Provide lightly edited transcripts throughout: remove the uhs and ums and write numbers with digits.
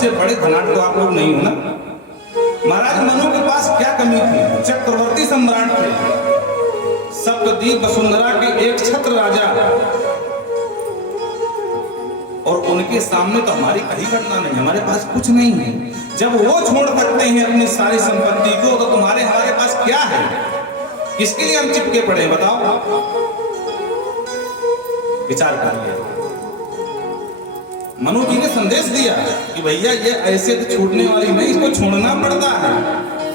से बड़े धनाढ्य तो आप लोग नहीं हो ना। महाराज मनु के पास क्या कमी थी? चक्रवर्ती सम्राट थे, सप्तद्वीप वसुंधरा के एक छत्र राजा, और उनके सामने तो हमारी कहीं घटना नहीं, हमारे पास कुछ नहीं है। जब वो छोड़ सकते हैं अपनी सारी संपत्ति को, तो तुम्हारे हमारे पास क्या है? किसके लिए हम चिपके पड़े हैं बताओ? विचार करिए। मनु जी ने संदेश दिया कि भैया ये ऐसे तो छूटने वाली नहीं, इसको छोड़ना पड़ता है,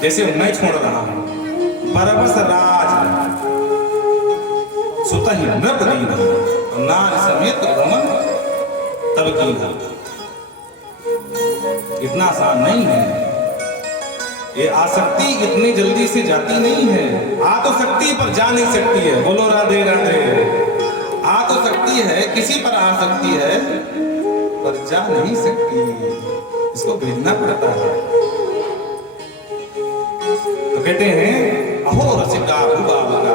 जैसे मैं छोड़ रहा हूं। परबस राज सुत ही नृप दीन नार समेत भ्रमण तब की था। इतना आसान नहीं है, ये आसक्ति इतनी जल्दी से जाती नहीं है। आ तो सकती पर जा नहीं सकती है। बोलो राधे राधे। आ तो सकती है, किसी पर आ सकती है, पर जा नहीं सकती, इसको भेजना पड़ता है। तो कहते हैं अहो रसिका भूबाबका।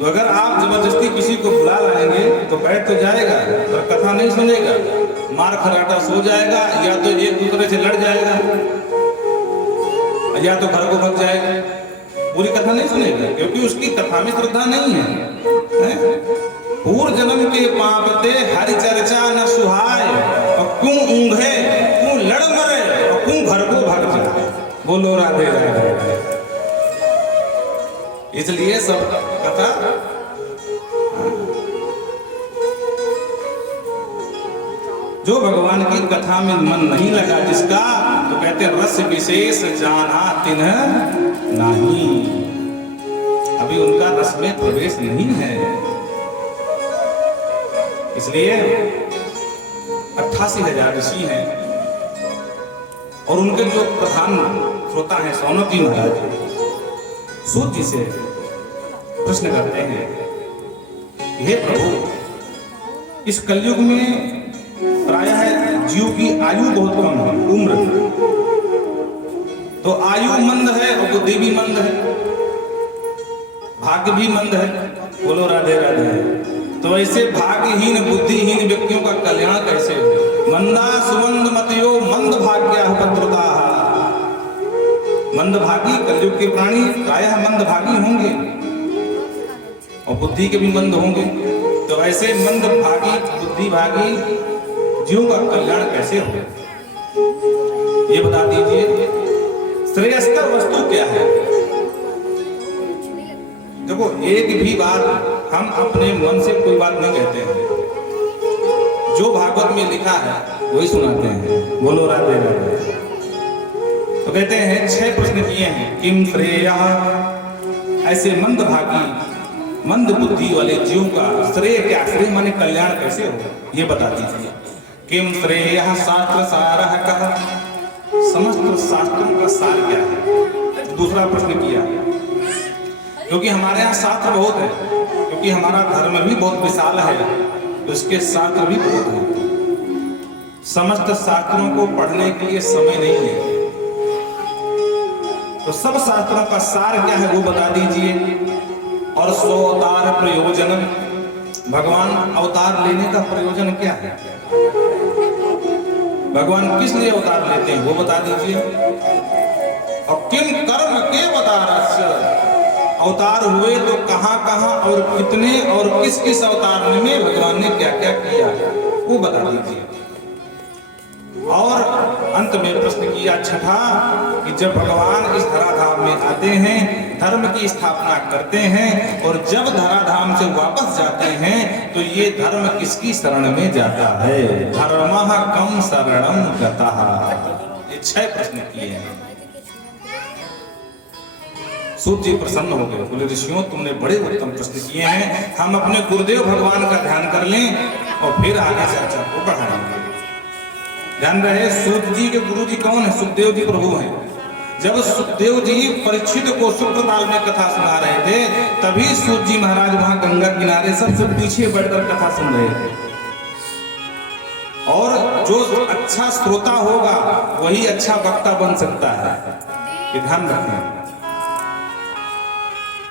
तो अगर आप जबरदस्ती किसी को बुला लाएंगे तो बैठ तो जाएगा, पर कथा नहीं सुनेगा, मार खराटा सो जाएगा, या तो एक दूसरे से लड़ जाएगा, या तो घर को भग जाएगा, पूरी कथा नहीं सुनेगा, क्योंकि उसकी कथा में श्रद्धा नहीं है। पूर्व जन्म के पाप ते हरि चर्चा न सुहाय, और क्यों ऊंघे क्यों लड़ मरे, और क्यों घर को भग जाए। बोलो राधे राधे। इसलिए सब कथा जो भगवान की कथा में मन नहीं लगा जिसका, तो कहते रस विशेष जाना तिन्ह नहीं। अभी उनका रस में प्रवेश नहीं है। इसलिए 88,000 ऋषि हैं, और उनके जो प्रधान श्रोता हैं सौनकी महाराज, सूत जी से प्रश्न करते हैं, हे प्रभु, इस कलयुग में प्रायः जीव की आयु बहुत कम है, उम्र, तो आयु मंद है और बुद्धि भी मंद है, भाग्य भी मंद है। बोलो राधे राधे। तो ऐसे भाग्यहीन बुद्धिहीन व्यक्तियों का कल्याण कैसे हो? मंदा सुमंद मतयो मंद भाग्या पत्रता। मंदभागी कलयुग के प्राणी प्रायः मंदभागी होंगे, और बुद्धि के भी मंद होंगे। तो ऐसे मंदभागी बुद्धिभागी जीवों का कल्याण कैसे हो, ये बता दीजिए। श्रेयस्कर वस्तु क्या है? देखो, एक भी बात हम अपने मन से कोई बात नहीं कहते हैं, जो भागवत में लिखा है वही सुनाते हैं। बोलो राधे राधे। तो कहते हैं 6 प्रश्न किए हैं। किम श्रेयः, ऐसे मंदभागी मंद बुद्धि वाले जीवों का श्रेय क्या? श्रेय माने कल्याण कैसे हो, ये बता दीजिए। किम श्रेयः शास्त्र सारः कः, समस्त शास्त्रों का सार क्या है? दूसरा प्रश्न किया, क्योंकि हमारे यहाँ शास्त्र बहुत है, क्योंकि हमारा धर्म भी बहुत विशाल है, तो इसके शास्त्र भी बहुत है। समस्त शास्त्रों को पढ़ने के लिए समय नहीं है, तो सब शास्त्रों का सार क्या है वो बता दीजिए। और स्वअवतार प्रयोजन, भगवान अवतार लेने का प्रयोजन क्या है? भगवान किस लिए अवतार लेते हैं वो बता दीजिए। और किम कर्म के अवतारस्य, अवतार हुए तो कहां कहां और कितने और किस किस अवतार में भगवान ने क्या क्या किया वो बता दीजिए। और अंत में प्रश्न किया छठा, कि जब भगवान इस धराधाम में आते हैं, धर्म की स्थापना करते हैं, और जब धराधाम से वापस जाते हैं, तो ये धर्म किसकी शरण में जाता है? धर्मः कम शरणं गतः। ये 6 प्रश्न किए हैं। सूत जी प्रसन्न हो गए, बोले ऋषियों तुमने बड़े उत्तम प्रश्न किए हैं, हम अपने गुरुदेव भगवान का ध्यान कर लें और फिर आगे चर्चा को बढ़ाएंगे। ध्यान रहे, सूत जी के गुरु जी कौन है? सुखदेव जी प्रभु हैं। जब सुखदेव जी परीक्षित को शुक्रताल में कथा सुना रहे थे, तभी सूत जी महाराज वहां गंगा किनारे सबसे पीछे बैठकर कथा सुन रहे थे। और जो अच्छा श्रोता होगा वही अच्छा वक्ता बन सकता है, ये ध्यान रखें।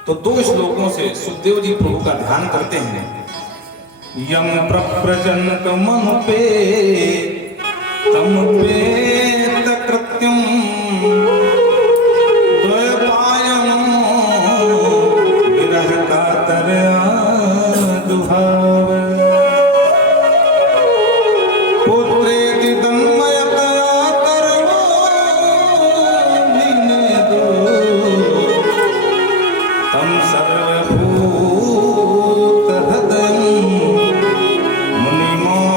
तो 2 श्लोकों से सुखदेव जी प्रभु का ध्यान करते हैं। यम प्रव्रजन्त मनु पे तम पेत कृत्यम द्वैपायनो विरह कातर दुभाव पुत्रेति तन्मयतया कर्मो विनेदो तम सर्वभूत हृदयं मुनिमानतोऽस्मि।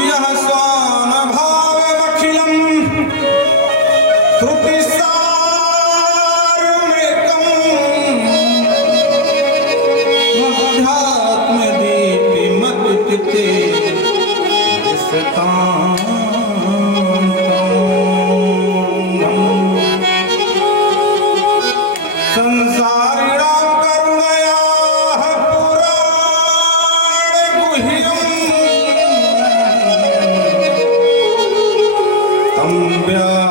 यः स्वानुभावमखिलं श्रुतिसारमेकम् मध्यात्मदीपिमत्कृते संसारिणां करुणयाः पुराणगुह्यम् तं व्याससूनमुपयामि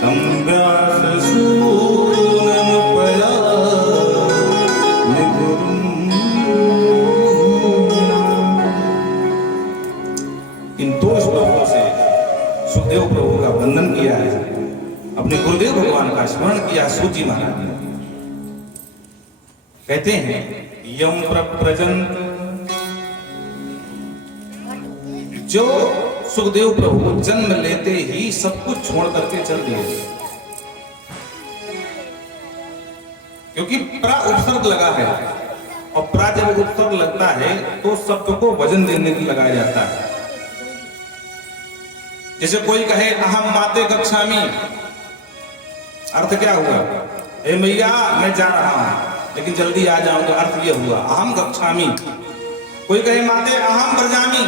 तं व्याससूनमुपयामि गुरुम्। इन दो श्लोकों से सुखदेव प्रभु का वंदन किया है, अपने गुरुदेव भगवान का स्मरण किया। सूची महाराज ने कहते हैं यम प्रव्रजन्त, जो सुखदेव प्रभु जन्म लेते ही सब कुछ छोड़ करके चल दिए, क्योंकि प्रा उपसर्ग लगा है और प्रा जब उपसर्ग लगता है तो शब्द को वजन देने के लिए लगाया जाता है। जैसे कोई कहे अहम माते गच्छामि, अर्थ क्या हुआ? ए मैया मैं जा रहा हूं लेकिन जल्दी आ जाऊंगा, अर्थ ये हुआ अहम गच्छामि। कोई कहे माते अहम व्रजामि,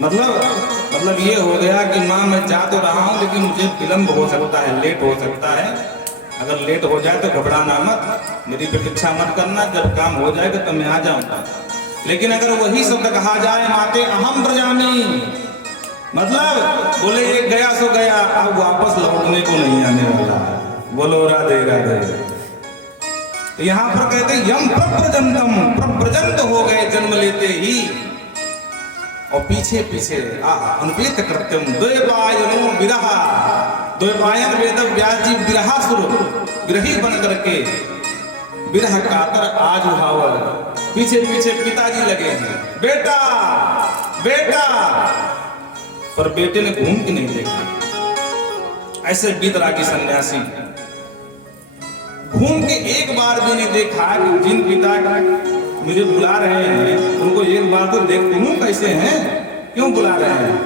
मतलब ये हो गया कि मां मैं जा तो रहा हूं लेकिन मुझे विलंब हो सकता है, लेट हो सकता है। अगर लेट हो जाए तो घबराना मत, मेरी प्रतीक्षा मत करना, जब काम हो जाएगा तो मैं आ जाऊंगा। लेकिन अगर वही शब्द कहा जाए माते अहम व्रजामि, मतलब बोले ये गया सो गया, अब वापस लौटने को नहीं आने वाला। बोलो राधे राधे। तो यहां पर कहते यम प्रव्रजंतम, प्रव्रजंत हो गए जन्म लेते ही, और पीछे पीछे अनुपेत कृत्यम द्वैपायनो विरह, द्वैपायन वेद व्यास जी विरहासुर विरही बन करके विरह कातर आज भावल, पीछे पीछे पिताजी लगे हैं, बेटा बेटा, पर बेटे ने घूम के नहीं देखा। ऐसे बीतरागी सन्यासी घूम के एक बार भी नहीं देखा कि जिन पिता मुझे बुला रहे हैं उनको एक बार तो देख लूं कैसे हैं, क्यों बुला रहे हैं।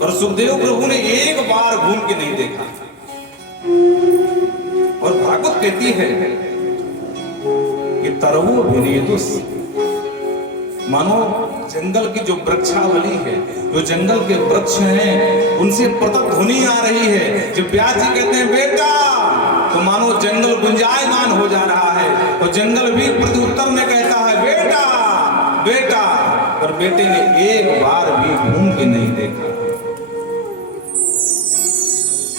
और सुखदेव प्रभु ने एक बार घूम के नहीं देखा। और भागवत कहती है कि तरवो विनीतुस, मानो जंगल की जो वृक्षावली है, जो जंगल के वृक्ष हैं उनसे प्रतिध्वनि आ रही है। जब व्यास जी कहते हैं बेटा, तो मानो जंगल गुंजायमान हो जा रहा है, और जंगल भी प्रत्युत्तर में कहता है बेटा बेटा, पर बेटे ने एक बार भी घूम के नहीं देखा।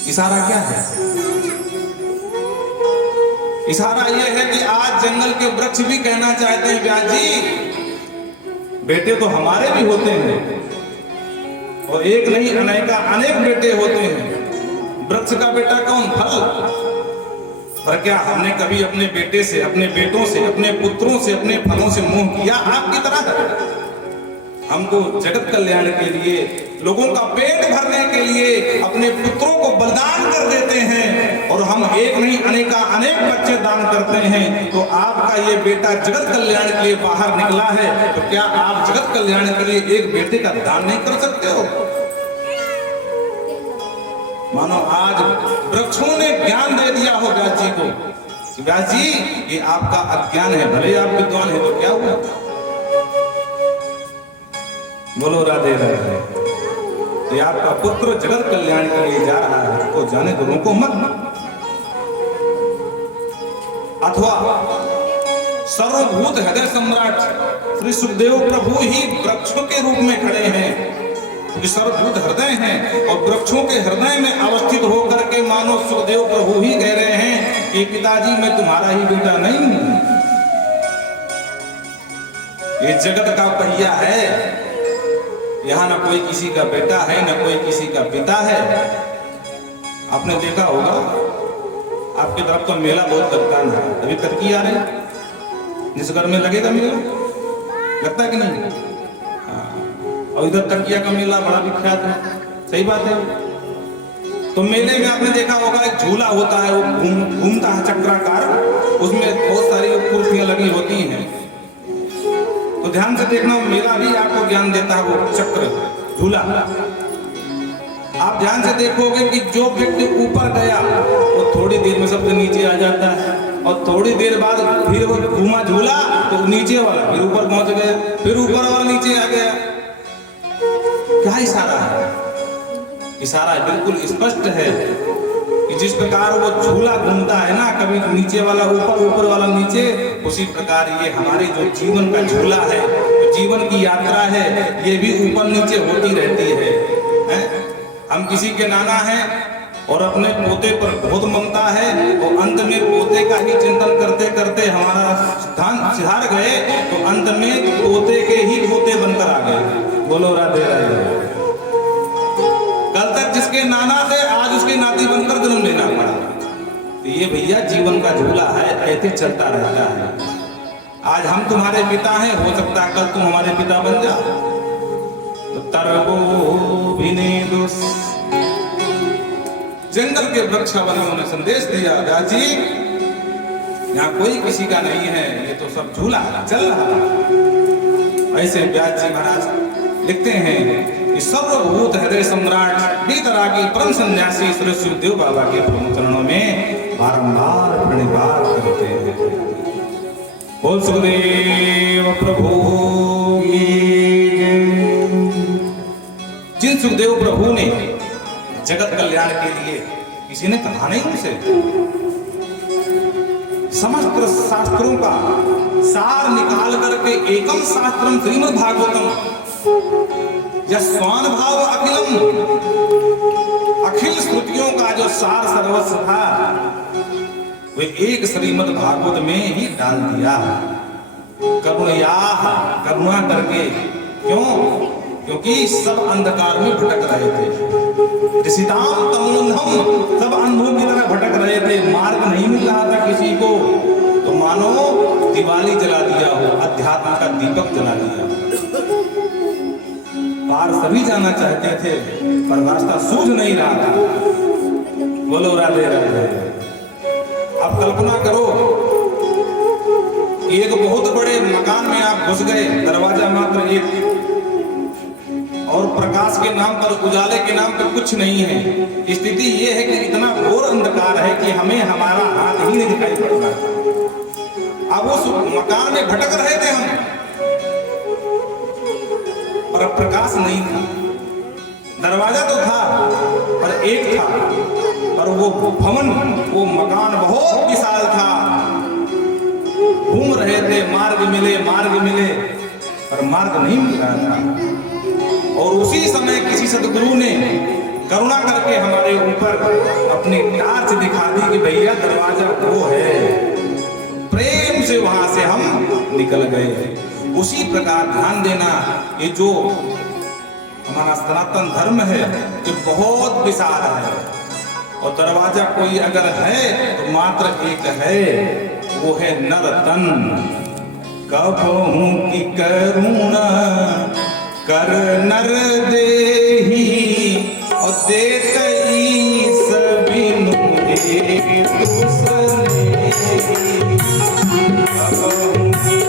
इशारा क्या है? इशारा यह है कि आज जंगल के वृक्ष भी कहना चाहते हैं व्यास जी बेटे तो हमारे भी होते हैं, और एक नहीं अनेका अनेक बेटे होते हैं। वृक्ष का बेटा कौन? फल। पर क्या हमने कभी अपने बेटे से, अपने बेटों से, अपने पुत्रों से, अपने फलों से मोह किया? आपकी तरह हमको जगत कल्याण के लिए, लोगों का पेट भरने के लिए अपने पुत्रों को बलिदान कर देते हैं, और हम एक नहीं अनेका अनेक बच्चे दान करते हैं। तो आपका ये बेटा जगत कल्याण के लिए बाहर निकला है, तो क्या आप जगत कल्याण के लिए एक बेटे का दान नहीं कर सकते हो? मानो आज वृक्षों ने ज्ञान दे दिया हो व्यास जी को, व्यास जी ये आपका अज्ञान है, भले आप विद्वान है तो क्या हुआ। बोलो राधे राधे। ये आपका पुत्र जगत कल्याण के लिए जा रहा है, तो जाने दो, रोको मत। अथवा सर्वभूत हृदय सम्राट श्री सुखदेव प्रभु ही वृक्षों के रूप में खड़े हैं, जो सर्वभूत हृदय हैं और वृक्षों के हृदय में अवस्थित होकर के मानो सुखदेव प्रभु ही कह रहे हैं कि पिताजी मैं तुम्हारा ही बेटा नहीं हूं, ये जगत का पहिया है, यहाँ न कोई किसी का बेटा है न कोई किसी का पिता है। आपने देखा होगा आपकी तरफ तो मेला बहुत लगता है, अभी कतकी आ रहे जिस घर में लगेगा मेला, लगता है कि नहीं? और इधर तकिया का मेला बड़ा विख्यात है, सही बात है। तो मेले में आपने देखा होगा एक झूला होता है, वो घूमता है चक्राकार, उसमें बहुत सारी कुर्सियां लगी होती हैं। तो ध्यान से देखना, मेला भी आपको ज्ञान देता है, वो चक्र झूला। आप ध्यान से देखोगे कि जो व्यक्ति ऊपर गया वो थोड़ी देर में सबसे नीचे आ जाता है, और थोड़ी देर बाद फिर वो घूमा झूला तो नीचे वाला फिर ऊपर पहुंच गया, फिर ऊपर वाला नीचे आ गया। क्या इशारा है? इशारा बिल्कुल स्पष्ट है कि जिस प्रकार वो झूला घूमता है ना, कभी नीचे वाला ऊपर ऊपर वाला नीचे, उसी प्रकार ये हमारे जो जीवन का झूला है, जो जीवन की यात्रा है, ये भी ऊपर नीचे होती रहती है? हम किसी के नाना हैं और अपने पोते पर बहुत ममता है, और अंत में पोते का ही चिंतन करते करते हमारा सिद्धांत सिधार गए, तो अंत में पोते के ही पोते बनकर आ गए। बोलो राधे राधे। कल तक जिसके नाना थे आज उसके नाती बनकर जन्म लेना पड़ा। तो ये भैया जीवन का झूला है, ऐसे चलता रहता है। आज हम तुम्हारे पिता हैं, हो सकता है कल तुम हमारे पिता बन जाओ। तो तरबो विनेदुस, जंगल के वृक्षावलियों ने संदेश दिया, दादी यहाँ कोई किसी का नहीं है, ये तो सब झूला चल रहा है। ऐसे व्यास जी महाराज लिखते हैं कि सर्वभूत हृदय सम्राट बीतरागी परम सन्यासी श्री सुखदेव बाबा के प्रमुख चरणों में बारंबार प्रणिपात करते हैं। बोल सुखदेव प्रभु की जय। जिन सुखदेव प्रभु ने जगत कल्याण के लिए, किसी ने कहा नहीं उनसे, समस्त शास्त्रों का सार निकाल करके एकम शास्त्रम श्रीमद् भागवतम या स्वान भाव अखिलम, अखिल श्रुतियों का जो सार सर्वस्व था वे एक श्रीमद् भागवत में ही डाल दिया। करुणा करके, क्यों? क्योंकि सब अंधकार में भटक रहे थे, ऋषिताम तमोन्धम, सब अंधों की तरह भटक रहे थे, मार्ग नहीं मिल रहा था किसी को। तो मानो दिवाली जला दिया हो, अध्यात्म का दीपक जला दिया। पार सभी जाना चाहते थे पर रास्ता सूझ नहीं रहा था। बोलो राधे राधे। अब कल्पना करो कि एक बहुत बड़े मकान में आप घुस गए, दरवाजा मात्र एक, और प्रकाश के नाम पर, उजाले के नाम पर कुछ नहीं है। स्थिति ये है कि इतना घोर अंधकार है कि हमें हमारा हाथ ही नहीं दिखाई पड़ रहा। अब उस मकान में भटक रहे थे हम, पर प्रकाश नहीं था। दरवाजा तो था पर एक था, पर वो भवन, वो मकान बहुत विशाल था। घूम रहे थे, मार्ग मिले पर मार्ग नहीं मिल रहा था। और उसी समय किसी सदगुरु ने करुणा करके हमारे ऊपर अपनी टार्च दिखा दी कि भैया दरवाजा वो है। प्रेम से वहां से हम निकल गए। उसी प्रकार ध्यान देना, ये जो हमारा सनातन धर्म है जो बहुत विशाल है, और दरवाजा कोई अगर है तो मात्र एक है, वो है नर तन। कबहू की करुणा कर नर देही, और देतई सबिनु एक दूसरे। कबहू की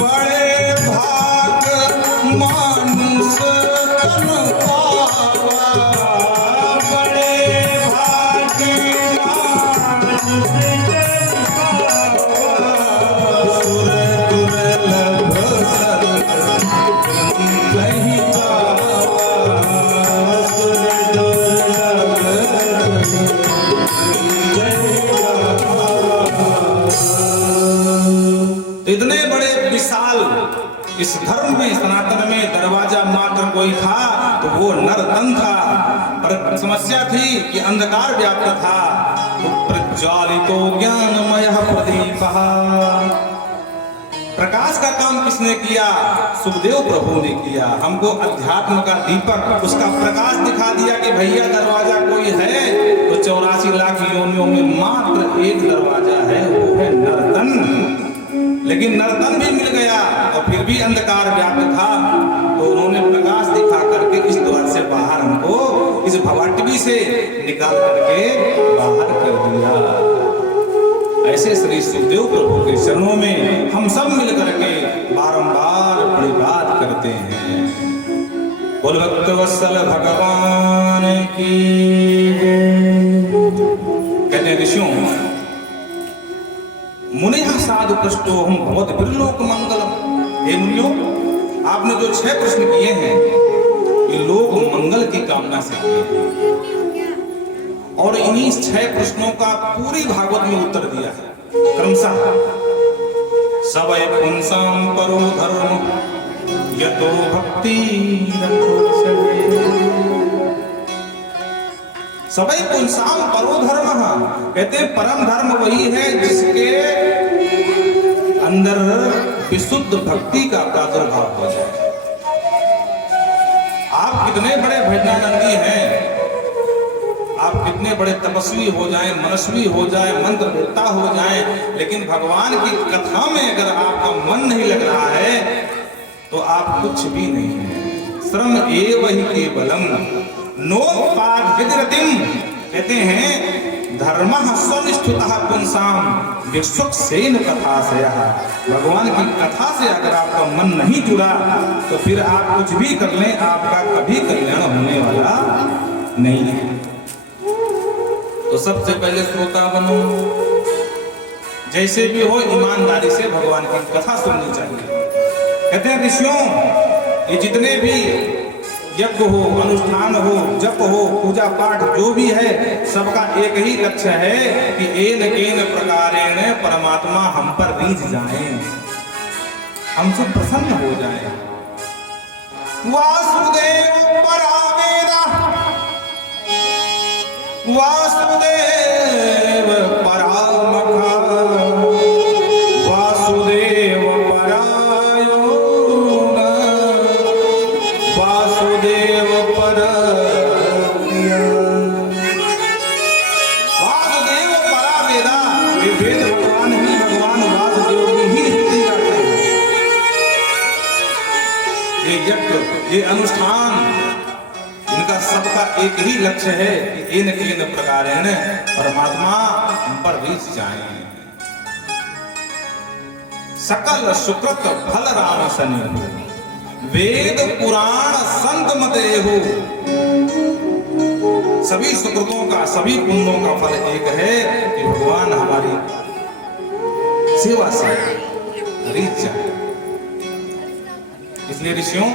बड़े भाग मानुष तन पावा, बड़े भाग मानुष तन पावा। मात्र कोई था तो वो नरतन था, पर समस्या थी कि अंधकार व्याप्त था। तो प्रज्वालितो ज्ञानमयः प्रदीपः, प्रकाश का काम किसने किया? सुखदेव प्रभु ने किया। हमको अध्यात्म का दीपक, उसका प्रकाश दिखा दिया कि भैया दरवाजा कोई है तो 84 लाख योनियों में मात्र एक दरवाजा है, वो है नर्तन। लेकिन नर्तन भी मिल गया और फिर भी अंधकार व्याप्त था, तो उन्होंने प्रकाश दिखा करके इस द्वार से बाहर हमको इस भवाटवी से निकाल करके बाहर कर दिया। ऐसे श्री सुखदेव प्रभु के चरणों में हम सब मिल करके बारंबार प्रणिपात करते हैं। बोल भक्तवत्सल भगवान की। कहते हैं ऋषियों, मुनि साधु पृष्ठो हम बहुत बिरलोक मंगलम। हे मुनियों, आपने जो 6 प्रश्न किए हैं ये लोक मंगल की कामना से किए हैं, और इन्हीं 6 प्रश्नों का पूरी भागवत में उत्तर दिया है क्रमशः। सबय पुंसाम परो धर्म यतो भक्ति सबय पुंसाम परो धर्म, कहते हैं परम धर्म वही है जिसके अंदर विशुद्ध भक्ति का प्रादुर्भाव हो जाए। आप कितने बड़े भजनानंदी हैं, आप कितने बड़े तपस्वी हो जाएं, मनस्वी हो जाएं, मंत्र वेत्ता हो जाएं, लेकिन भगवान की कथा में अगर आपका मन नहीं लग रहा है तो आप कुछ भी नहीं है। श्रम एव हि केवलम नोपाधिरतिम, कहते हैं धर्मः स्वनिष्ठितः पुंसाम विश्वक्सेन कथाशयः। भगवान की कथा से अगर आपका मन नहीं जुड़ा तो फिर आप कुछ भी कर लें, आपका कभी कल्याण होने वाला नहीं है। तो सबसे पहले श्रोता बनो, जैसे भी हो ईमानदारी से भगवान की कथा सुननी चाहिए। कहते हैं ऋषियों, ये जितने भी यज्ञ हो, अनुष्ठान हो, जप हो, पूजा पाठ जो भी है, सबका एक ही लक्ष्य है कि एन केन प्रकारेण परमात्मा हम पर रीझ जाए, हमसे प्रसन्न हो जाए। वासुदेव परावेदा, वासुदेव परामखा, वासुदेव परायो, वासुदेव पर वासुदेव परावेदा, ये वेद भगवान ही भगवान वासुदेव की ही स्तुति करते हैं। ये यज्ञ, ये अनुष्ठान, इनका सबका एक ही लक्ष्य है कि इन केन प्रकारेण परमात्मा हम पर रीझ जाए। सकल सुकृत फल राम सने, वेद पुराण संत मते हो। सभी सुकृतों का, सभी पुण्यों का फल एक है कि भगवान हमारी सेवा से रीझ जाए। इसलिए ऋषियों,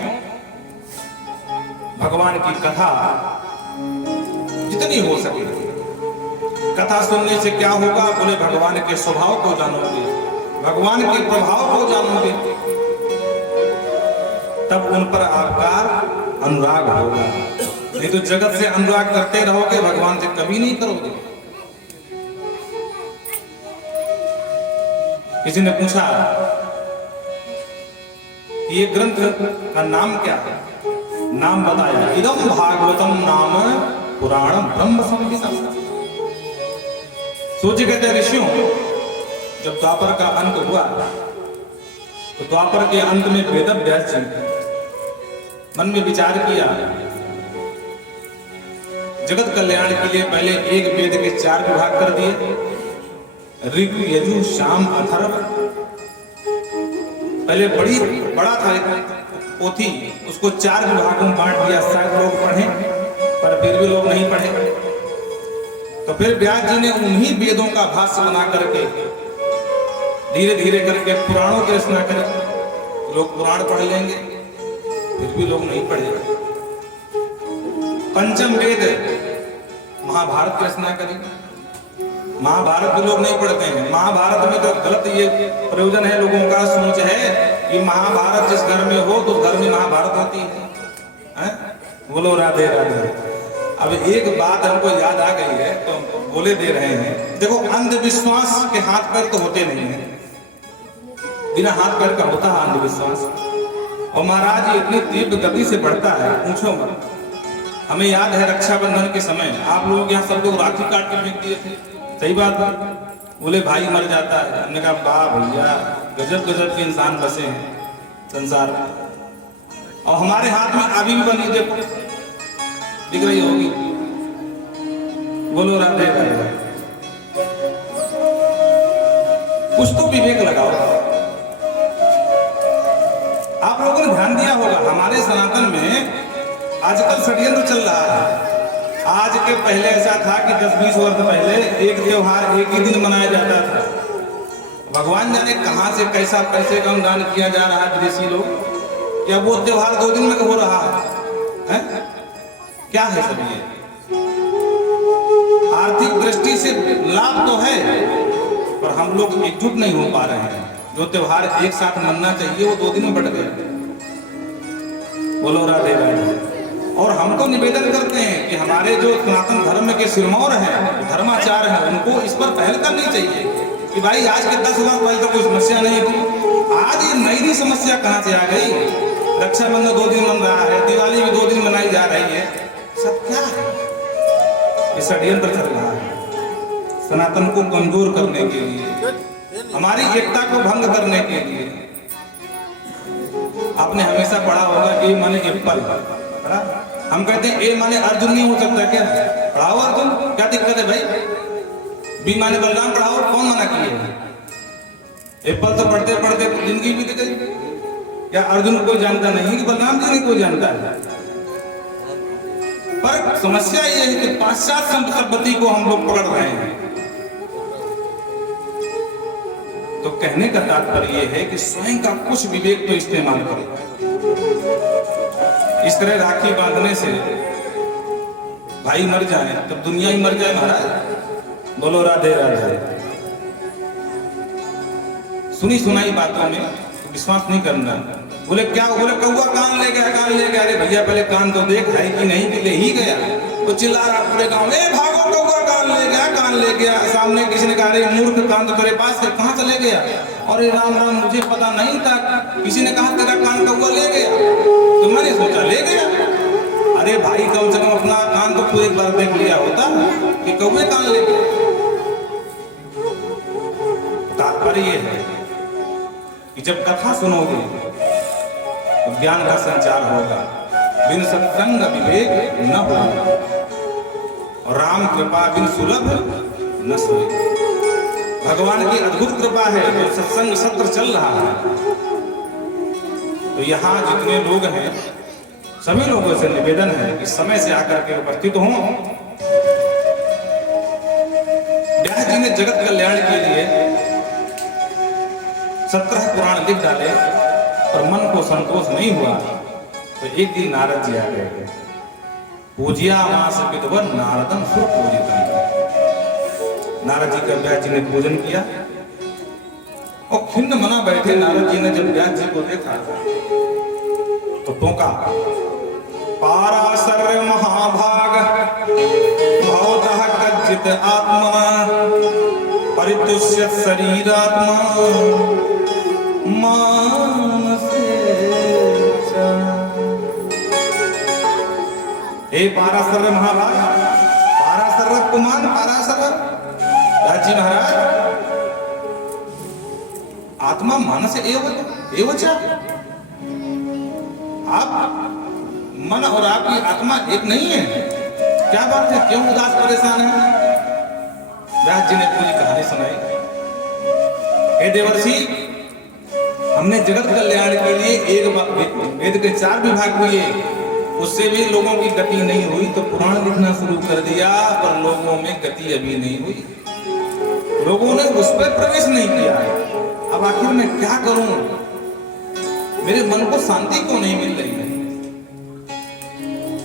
भगवान की कथा जितनी हो सके, कथा सुनने से क्या होगा? बोले भगवान के स्वभाव को जानोगे, भगवान के प्रभाव को जानोगे, तब उन पर आपका अनुराग होगा। नहीं तो जगत से अनुराग करते रहोगे, भगवान से कभी नहीं करोगे। किसी ने पूछा ये ग्रंथ का नाम क्या है? नाम बताया, इदम भागवतम नाम पुराणम ब्रह्म संहितम। सोचिए, कहते ऋषियों, जब द्वापर का अंत हुआ तो द्वापर के अंत में वेदव्यास जी मन में विचार किया, जगत कल्याण के लिए पहले एक वेद के 4 विभाग कर दिए, ऋग यजु साम अथर्व। पहले बड़ा था एक पोथी, उसको 4 विभागों में बांट दिया, शायद लोग पढ़े, पर फिर भी लोग नहीं पढ़े। तो फिर व्यास जी ने उन्हीं वेदों का भाष्य बना करके धीरे धीरे करके पुराणों की रचना करी। लोग पुराण पढ़ लेंगे, फिर भी लोग नहीं पढ़ेंगे। पंचम वेद महाभारत की रचना करी। महाभारत भी लोग नहीं पढ़ते हैं। महाभारत में तो गलत ये प्रयोजन है, लोगों का सोच है कि महाभारत जिस घर में हो तो उस घर में महाभारत होती है। बोलो राधे राधे। अब एक बात हमको याद आ गई है तो बोले दे रहे हैं। देखो, अंधविश्वास के हाथ पैर तो होते नहीं है, बिना हाथ पैर का होता है अंधविश्वास। और महाराज ये इतनी तीव्र गति से बढ़ता है, पूछो मत। हमें याद है रक्षाबंधन के समय आप लोग यहाँ सब लोग राखी काट के फेंक दिए थे, सही बात है। बोले भाई मर जाता है, हमने कहा वाह भैया, गजब गजब के इंसान बसे हैं संसार में। और हमारे हाथ में अभी भी बनी, देखो दिख रही होगी। बोलो राधे राधे। कुछ तो विवेक लगाओ। आप लोगों ने ध्यान दिया होगा हमारे सनातन में आजकल षड्यंत्र चल रहा है। आज के पहले ऐसा था कि 10-20 वर्ष पहले एक त्योहार एक ही दिन मनाया जाता था। भगवान जाने कहां से कैसा पैसे का अनुदान किया जा रहा है विदेशी लोग, या वो त्योहार 2 दिन में हो रहा है? क्या है सब ये? आर्थिक दृष्टि से लाभ तो है, पर हम लोग एकजुट नहीं हो पा रहे हैं। जो त्योहार एक साथ मनना चाहिए वो 2 दिन में बढ़ गए। बोलो राधे राधे। और हम तो निवेदन करते हैं कि हमारे जो सनातन धर्म के सिरमौर हैं, धर्माचार्य हैं, उनको इस पर पहल करनी चाहिए कि भाई आज के 10 वर्ष पहले तो कोई समस्या नहीं थी, आज ये नई समस्या कहां से आ गई? रक्षाबंधन 2 दिन मन रहा है, दिवाली भी 2 दिन मनाई जा रही है, सब क्या है? ये षड्यंत्र चल रहा है सनातन को कमजोर करने के लिए, हमारी एकता को भंग करने के लिए। आपने हमेशा पढ़ा होगा ए माने एप्पल, हम कहते हैं ए माने अर्जुन नहीं हो सकता क्या? पढ़ाओ अर्जुन, क्या दिक्कत है भाई? बी माने बलराम पढ़ाओ, कौन मना किए? एप्पल तो पढ़ते पढ़ते जिंदगी बीत गई। क्या अर्जुन को कोई जानता नहीं कि बलराम जी नहीं कोई जानता है? पर समस्या ये है कि पाश्चात्य संपत्ति को हम लोग पकड़ रहे हैं। तो कहने का तात्पर्य ये है कि स्वयं का कुछ विवेक तो इस्तेमाल करो। इस तरह राखी बांधने से भाई मर जाए तब दुनिया ही मर जाए महाराज। बोलो राधे राधे। सुनी सुनाई बातों में विश्वास नहीं करना। बोले क्या? बोले कौआ कान ले गया, कान ले गया। अरे भैया पहले कान तो देख है कि नहीं कि ले ही गया। वो चिल्ला रहा पूरे गांव में, भागो कौआ कान ले गया, कान ले गया। सामने किसी ने कहा अरे मूर्ख, कान तो तेरे पास है, कहाँ चले गया? अरे राम राम, मुझे पता नहीं था। किसी ने कहा तेरा कान कौआ ले गया, तो मैंने सोचा ले गया। अरे भाई कम से कम अपना कान तो तू एक बार देख लिया होता कि कौवे कान ले गया। तात्पर्य ये है कि जब कथा सुनोगे तो ज्ञान का संचार होगा, बिन सत्संग विवेक न हो, और राम कृपा बिन सुलभ न सोए। भगवान की अद्भुत कृपा है जो सत्संग सत्र चल रहा है। तो यहाँ जितने लोग हैं सभी लोगों से निवेदन है कि समय से आकर के उपस्थित हों। व्यास जी ने जगत कल्याण के लिए 17 पुराण लिख डाले, पर मन को संतोष नहीं हुआ तो एक दिन नारद जी आ गए। पूजिया मास विद्वन नारदम सुपूजितम। नारद जी का व्यास जी ने पूजन किया और खिन्न मना बैठे नारद जी ने जब व्यास जी को देखा तो टोका, पाराशर महाभाग भवतः कच्चित आत्मा परितुष्य शरीरात्मा मानसे। हे पाराशर महाभाग, पाराशर कुमार, पाराशर राजी महाराज, आत्मा मानस एवच। आप मन और आपकी आत्मा एक नहीं है, क्या बात है? क्यों उदास परेशान है? व्यास जी ने पूरी कहानी सुनाई। हे देवर्षि, हमने जगत कल्याण के लिए एक वेद के 4 विभाग किए, उससे भी लोगों की गति नहीं हुई तो पुराण लिखना शुरू कर दिया, पर लोगों में गति अभी नहीं हुई। लोगों ने उस पर प्रवेश नहीं किया। अब आखिर मैं क्या करूं? मेरे मन को शांति क्यों नहीं मिल रही है?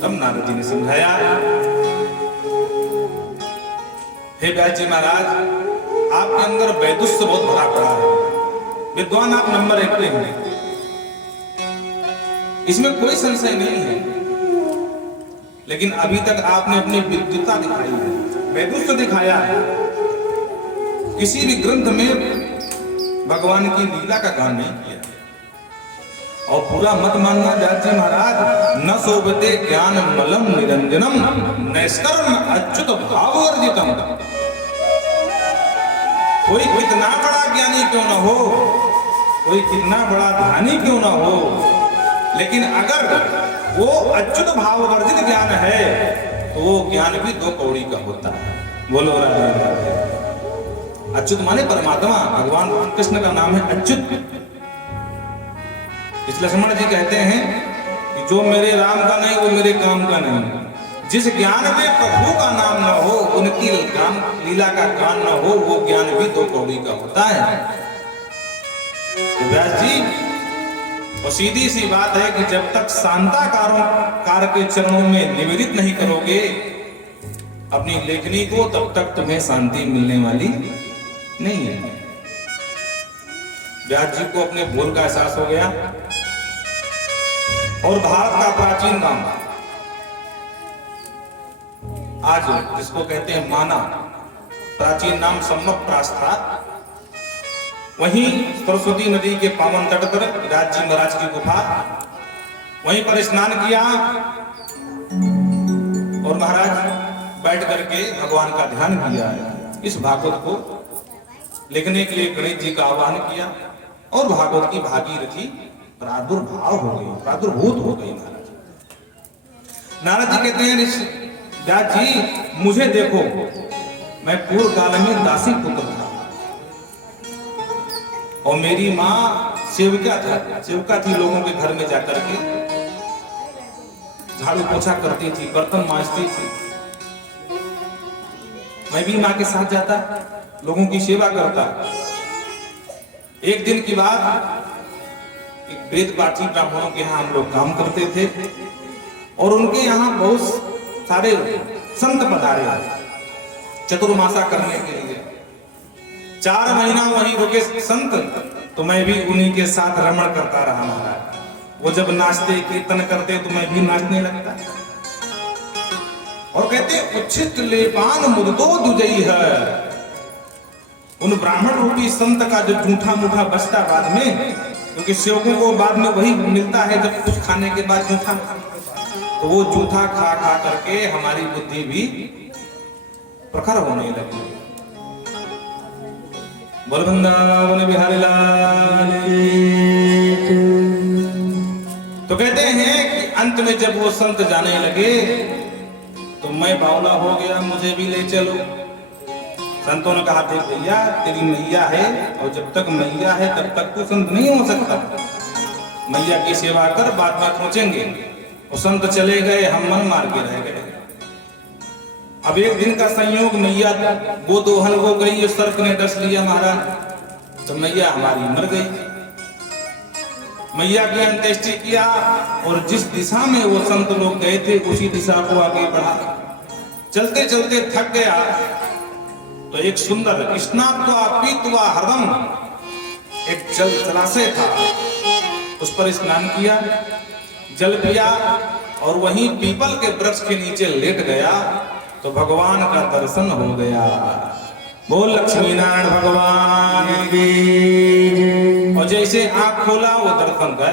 तब नारद जी ने समझाया, हे व्यास जी महाराज, आपके अंदर वैदुष्य बहुत भरा पड़ा है, विद्वान आप नंबर 1 पे हैं, इसमें कोई संशय नहीं है। लेकिन अभी तक आपने अपनी विद्वता दिखाई है, वैदुष्य दिखाया है। किसी भी ग्रंथ में भगवान की लीला का गान नहीं किया। और पूरा मत मानना व्यास जी महाराज, न शोभते ज्ञान मलम निरंजनम नैष्कर्म अच्युत भावर्जितम। कोई कितना बड़ा ज्ञानी क्यों न हो, कोई कितना बड़ा ध्यानी क्यों न हो, लेकिन अगर वो अच्युत भाव वर्जित ज्ञान है तो वो ज्ञान भी दो कौड़ी का होता है। बोलो राधे राधे। अच्युत माने परमात्मा, भगवान कृष्ण का नाम है अच्युत। इसलिए लक्ष्मण जी कहते हैं कि जो मेरे राम का नहीं वो मेरे काम का नहीं। जिस ज्ञान में प्रभु का नाम न हो, उनकी लीला का ज्ञान न हो, वो ज्ञान भी दो कौड़ी का होता है। तो व्यास जी, और सीधी सी बात है कि जब तक शांताकार के चरणों में निवेदित नहीं करोगे अपनी लेखनी को, तब तक तुम्हें शांति मिलने वाली नहीं है। व्यास जी को अपने भूल का एहसास हो गया। और भारत का प्राचीन नाम आज जिसको कहते हैं माना, प्राचीन नाम सम्यक्प्रास था। वहीं सरस्वती नदी के पावन तट पर व्यास जी महाराज की गुफा, वहीं पर स्नान किया और महाराज बैठ करके भगवान का ध्यान किया। इस भागवत को लिखने के लिए गणेश जी का आह्वान किया और भागवत की भागीरथी प्रादुर्भाव हो गई, प्रादुर्भूत हो गई। नारद जी कहते हैं व्यास जी मुझे देखो, मैं पूर्व काल में दासी पुत्र था और मेरी माँ सेविका थी लोगों के घर में जाकर के झाड़ू पोछा करती थी, बर्तन मांजती थी। मैं भी माँ के साथ जाता, लोगों की सेवा करता। एक दिन की बात, एक वेद पाठी ब्राह्मणों के यहाँ हम लोग काम करते थे और उनके यहाँ बहुत सारे संत पधारे चतुर्मासा करने के लिए। 4 महीना वहीं रुके संत, तो मैं भी उन्हीं के साथ रमण करता रहा महाराज। वो जब नाचते कीर्तन करते तो मैं भी नाचने लगता। और कहते उच्छित लेपान मुदतो दुजई है। उन ब्राह्मण रूपी संत का जो झूठा मूठा बचता बाद में, क्योंकि सेवकों को बाद में वही मिलता है जब कुछ खाने के बाद जूठा, तो वो जूठा खा खा करके हमारी बुद्धि भी प्रखर होने लगी। बोल वृंदावन बिहारी लाल। तो कहते हैं कि अंत में जब वो संत जाने लगे तो मैं बावला हो गया, मुझे भी ले चलो। संतों ने कहा देख भैया तेरी मैया है और जब तक मैया है तब तक तू संत नहीं हो सकता। मैया की सेवा कर, बाद में पहुंचेंगे। वो संत चले गए, हम मन मार के रह गए। अब एक दिन का संयोग, मैया वो दोहन हो गई, सर्प ने डस लिया महाराज, तो मैया हमारी मर गई। मैया की अंत्येष्टि किया और जिस दिशा में वो संत लोग गए थे उसी दिशा को आगे बढ़ा। चलते चलते थक गया तो एक सुंदर स्नात्वा पीत्वा हरदम एक जल जलाशय था, उस पर स्नान किया, जल पिया और वहीं पीपल के वृक्ष के नीचे लेट गया तो भगवान का दर्शन हो गया। बोल लक्ष्मी नारायण भगवान की। और जैसे आंख खोला वो दर्शन कर,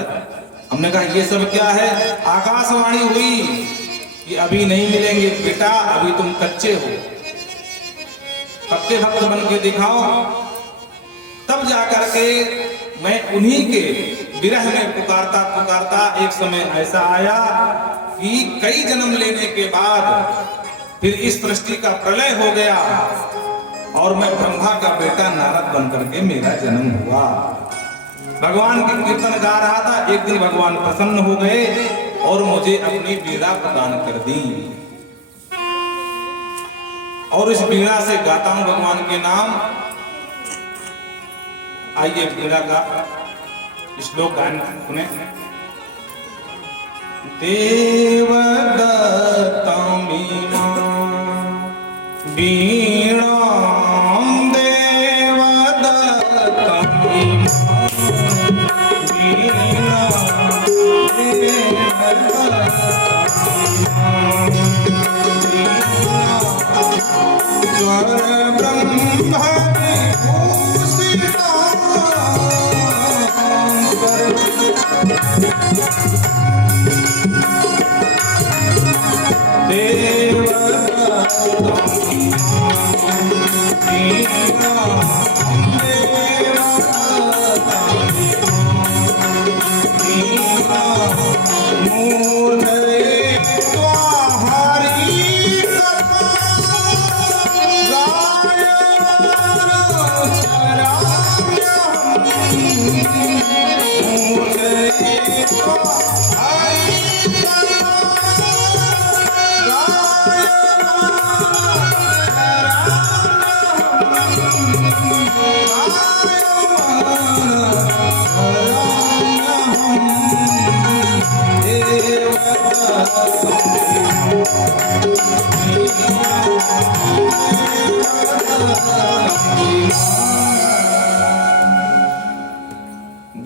हमने कहा ये सब क्या है? आकाशवाणी हुई कि अभी नहीं मिलेंगे बेटा, अभी तुम कच्चे हो, पक्के भक्त बन के दिखाओ। तब जाकर के मैं उन्हीं के विरह में पुकारता पुकारता एक समय ऐसा आया कि कई जन्म लेने के बाद फिर इस सृष्टि का प्रलय हो गया और मैं ब्रह्मा का बेटा नारद बन करके मेरा जन्म हुआ। भगवान की कीर्तन गा रहा था, एक दिन भगवान प्रसन्न हो गए और मुझे अपनी वीणा प्रदान कर दी और इस वीणा से गाता हूं भगवान के नाम। आइए वीणा का श्लोक गान सुने। देवदत्तं वीणां देवदत्तं वीणां देवदत्तं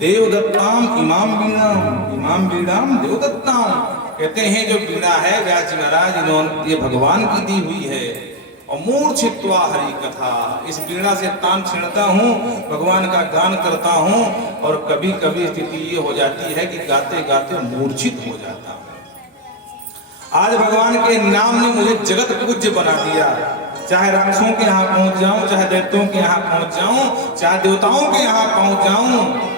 देवदत्ताम इमाम वीणाम, इमाम वीणाम देवदत्ताम। कहते हैं जो वीणा है व्यास जी महाराज इन्होंने ये भगवान की दी हुई है। और मूर्छित्वा हरि कथा, इस वीणा से तान छीनता हूँ, भगवान का गान करता हूँ। और कभी कभी स्थिति ये हो जाती है कि गाते गाते मूर्छित हो जाता हूँ। आज भगवान के नाम ने मुझे जगत पूज्य बना दिया। चाहे राक्षसों के यहाँ पहुंच जाऊं, चाहे दैत्यों के यहाँ पहुंच जाऊं, चाहे देवताओं के यहाँ पहुंच जाऊं,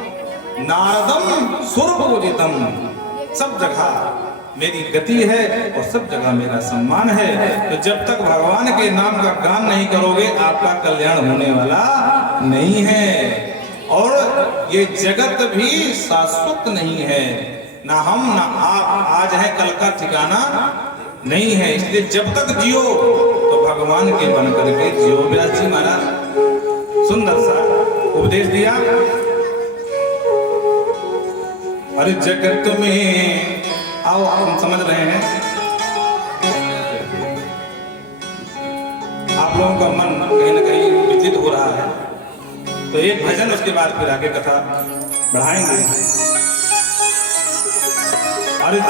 नारदम सुरपूजितम, सब जगह मेरी गति है और सब जगह मेरा सम्मान है। तो जब तक भगवान के नाम का गान नहीं करोगे आपका कल्याण होने वाला नहीं है। और ये जगत भी शाश्वत नहीं है, ना हम ना आप आज है कल का ठिकाना नहीं है। इसलिए जब तक जियो तो भगवान के बन करके जियो। व्यास जी महाराज सुंदर सा उपदेश दिया। अरे जगत में आओ, हम समझ रहे हैं, आप लोगों का मन कहीं ना कहीं विचलित हो रहा है। तो एक भजन, उसके बाद फिर आगे कथा बढ़ाएंगे। अरे